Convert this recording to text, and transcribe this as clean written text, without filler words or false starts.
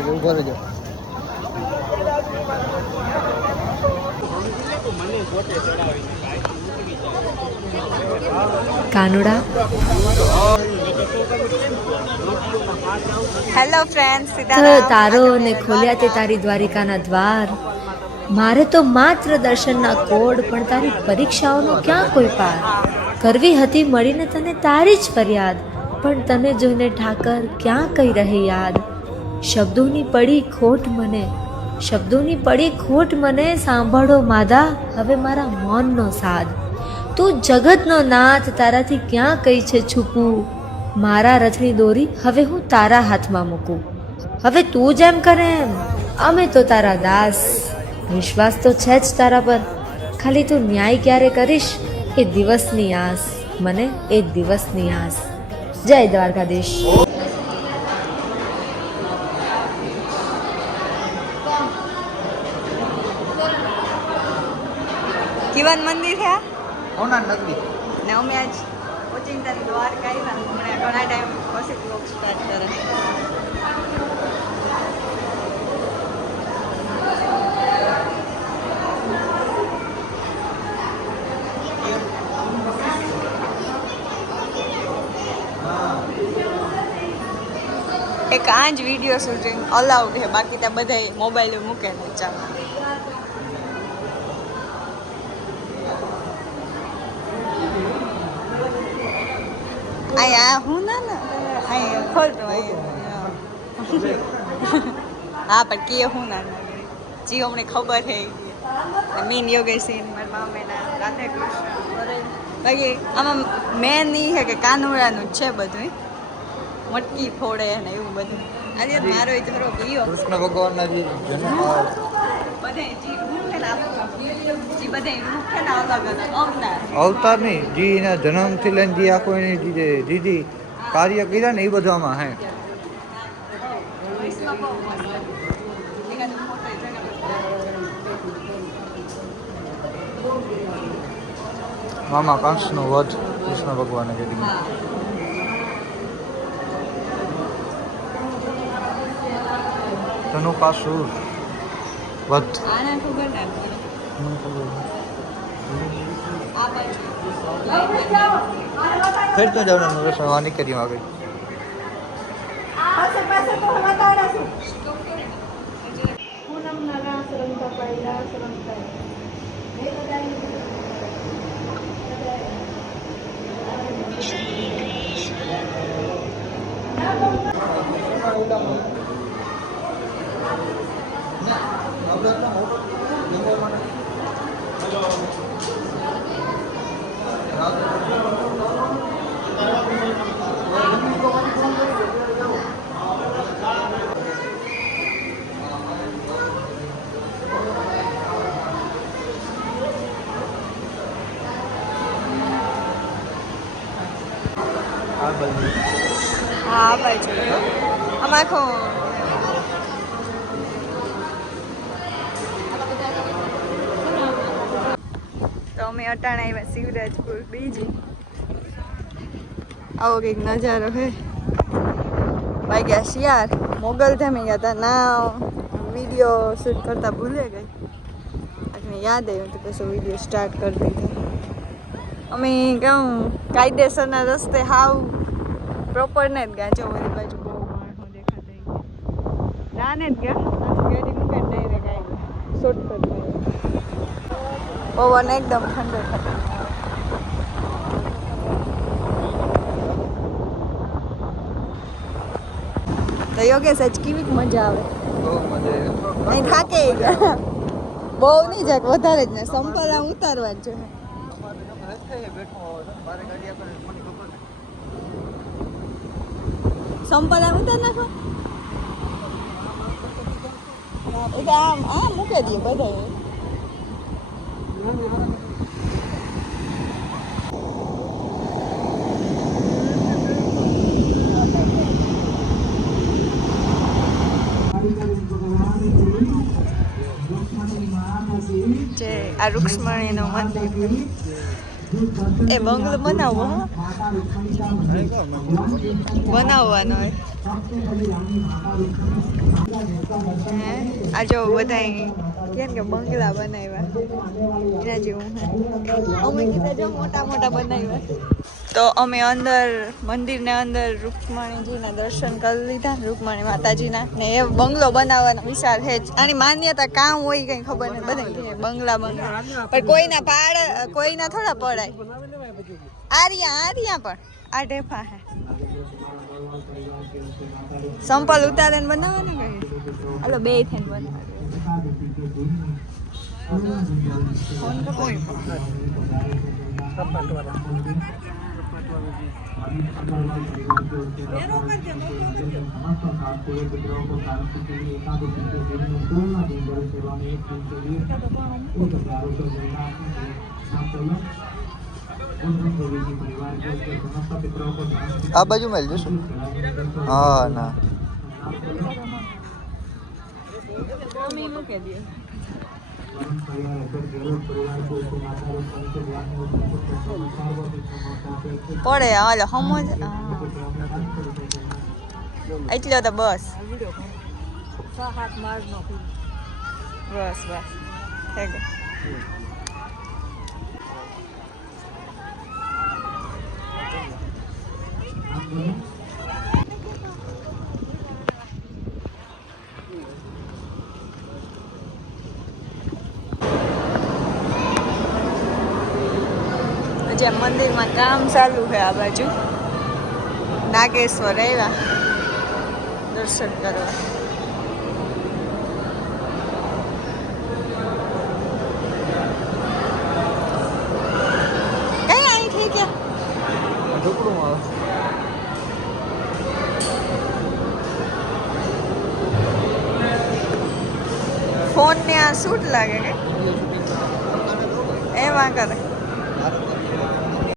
બતાવજો, ઉભો રહેજો. કાનુડા. હેલો ફ્રેન્ડ્સ, તારો ને ખોલ્યા તે તારી દ્વારિકાના દ્વાર. મારે તો માત્ર દર્શનના કોડ, પણ તારી પરીક્ષાઓનો ક્યાં કોઈ પાર. કરવી હતી મળીને તને તારી જ ફરિયાદ, પણ તને જોઈને ઠાકર ક્યાં કઈ રહે યાદ. શબ્દોની પડી ખોટ મને, શબ્દોની પડી ખોટ મને, સાંભળો માદા હવે મારા મૌનનો સાદ. તું જગતનો નાથ, તારાથી ક્યાં કઈ છે છુપું. મારા રથની દોરી હવે હું તારા હાથમાં મૂકું. હવે તું જેમ કરે એમ, અમે તો તારા દાસ. વિશ્વાસ તો છે જ તારા પર, ખાલી તું ન્યાય ક્યારે કરીશ એ દિવસની આસ. મને એ દિવસની આસ. જય દ્વારકાધીશ. કેવાનું મંદિર છે આ? હોના નગરી. ને અમે આજ ઓચિંતા દ્વારકા આવ્યા. હમણાં ઘણા ટાઈમ પછી બ્લોગ સ્ટાર્ટ કરે. એક આ જ વિડીયો શૂટિંગ અલાઉ છે, બાકી ત્યાં બધા મોબાઈલ મૂકે ને ચાલે. અહીંયા હું ના અહીંયા ખોલતો હા, પણ કે હું ના જી અમને ખબર છે. મીન યોગેશી મારા મામેના રાધે કૃષ્ણ. બાકી આમાં મેન એ છે કે કાનુડાનું જ છે બધું, મટકી ફોડે ને એવું બધું. આજે મારો એ થોડો ગયો કૃષ્ણ ભગવાનના જે જન્મ અવતાર નહીં, જે એના જન્મથી લઈને જે આખો એની જે દીદી કાર્ય કર્યા ને એ બધામાં હે. મામા કંસનો વધ કૃષ્ણ ભગવાને કરી. ધનુકાસુર વધ. ફેર તો જવાનું રસમ વાની કરી આગળ. હા બાજુ આમ આખો તો અમે અટાણા આવ્યા શિવરાજપુર બીજી. આવો કંઈક નજારો હે. વાગ્યા શિયાર, મોગલ થમી ગયા હતા ના. વિડીયો શૂટ કરતા ભૂલે ગઈ, મને યાદ આવ્યું તો પછી વિડીયો સ્ટાર્ટ કરી દીધો. અમે કહું કાયદેસરના રસ્તે હાવ પ્રોપર ને જ ગયા. જો બધી બાજુ બહુ માણસો દેખાતા રાને જ ગયા. ગાડી મૂકે ડાયરેક્ટ આવી શોર્ટકટ પવન એકદમ ઠંડો ઠંડો. તો યોગેશ આજ કેવી મજા આવે? બહુ મજા આવે. અહીં થાકે ગયા બહુ નહીં જાય, વધારે જ ને. સંપલ આમ ઉતારવા જ જોઈએ. સંપલ આમ ઉતાર નાખો. આમ આમ મૂકી દઈએ બધા. જે આ રૂક્ષ્મણીનું મંદિર એ બંગલો બનાવવો બનાવવાનો હોય. આ જો બધા કેમ કે બંગલા બનાવ્યા એના જેવું અમે કીધા જો મોટા મોટા બનાવ્યા તો અમે અંદર મંદિરને અંદર રૂકમણીજીના દર્શન કરી લીધા રૂકમણી માતાજીના ને એ બંગલો બનાવવાનો વિચાર છે આની માન્યતા કામ હોય કંઈ ખબર નહીં બધા બંગલા પણ કોઈના થોડા પડાય આર્યા પણ આ ઢેફા હે સંપલ ઉતારે ને બનાવે ને કઈ હાલો બે થઈને બનાવે આ બાજુ મેલ જશું હા ના પડે હાલો સમજ એટલો તો બસ બસ થઈ ગયું જે મંદિરમાં કામ ચાલુ છે આ બાજુ નાગેશ્વર આવ્યા દર્શન કરવા કઈ અહીં થઈ ગયા ઢોકળું ફોન ને આ શૂટ લાગે કે એમાં કરે